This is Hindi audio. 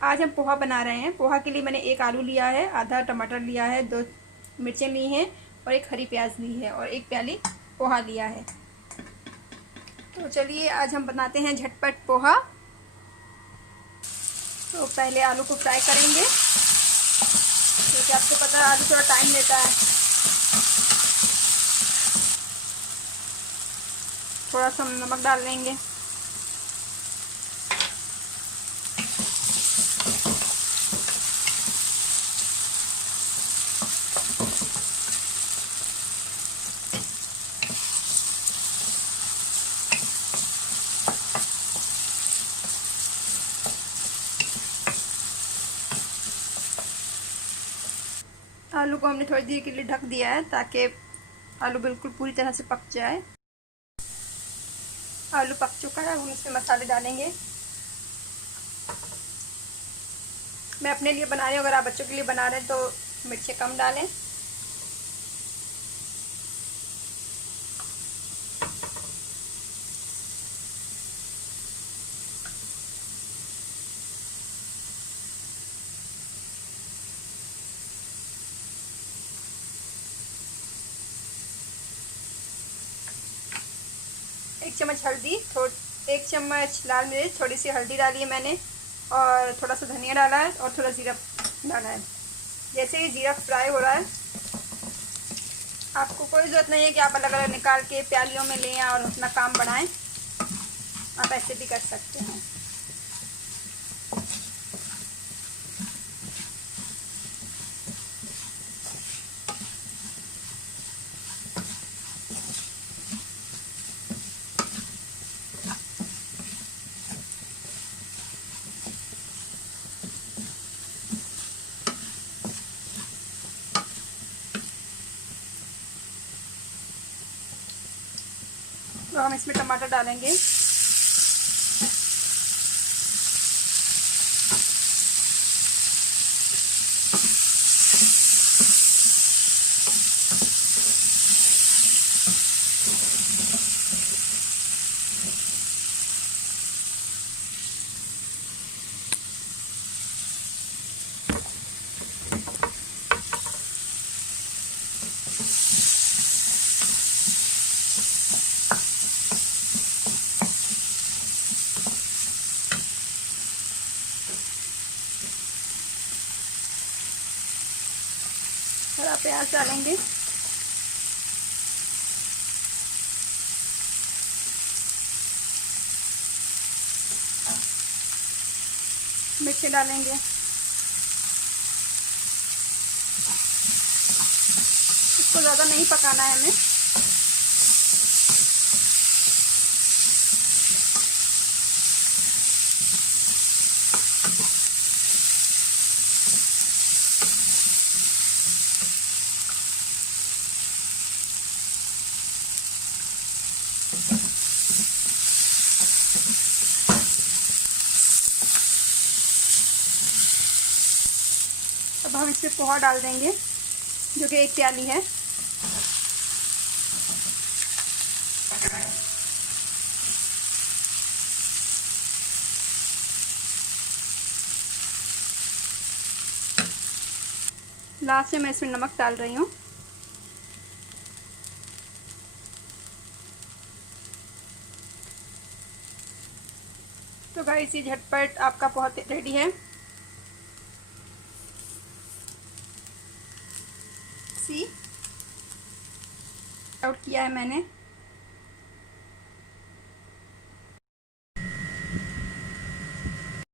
आज हम पोहा बना रहे हैं। पोहा के लिए मैंने एक आलू लिया है, आधा टमाटर लिया है, 2 मिर्चें ली हैं और एक हरी प्याज ली है और 1 प्याली पोहा लिया है। तो चलिए आज हम बनाते हैं झटपट पोहा। तो पहले आलू को फ्राई करेंगे, क्योंकि आपको पता है आलू थोड़ा टाइम लेता है। थोड़ा सा नमक डाल लेंगे। आलू को हमने थोड़ी देर के लिए ढक दिया है ताकि आलू बिल्कुल पूरी तरह से पक जाए। आलू पक चुका है, हम इसमें मसाले डालेंगे। मैं अपने लिए बना रही हूँ, अगर आप बच्चों के लिए बना रहे हैं तो मिर्चें कम डालें। एक चम्मच हल्दी, 1 चम्मच लाल मिर्च, थोड़ी सी हल्दी डाली है मैंने और थोड़ा सा धनिया डाला है और थोड़ा जीरा डाला है। जैसे ही जीरा फ्राई हो रहा है, आपको कोई ज़रूरत नहीं है कि आप अलग अलग निकाल के प्यालियों में लें और अपना काम बढ़ाएं। आप ऐसे भी कर सकते हैं। तो हम इसमें टमाटर डालेंगे। हरा प्याज डालेंगे। मिर्ची डालेंगे। इसको ज़्यादा नहीं पकाना है हमें। अब हम इसमें पोहा डाल देंगे, जो कि 1 प्याली है। लास्ट में मैं इसमें नमक डाल रही हूँ। तो गाइस, ये झटपट आपका पोहा रेडी है। आउट किया है मैंने।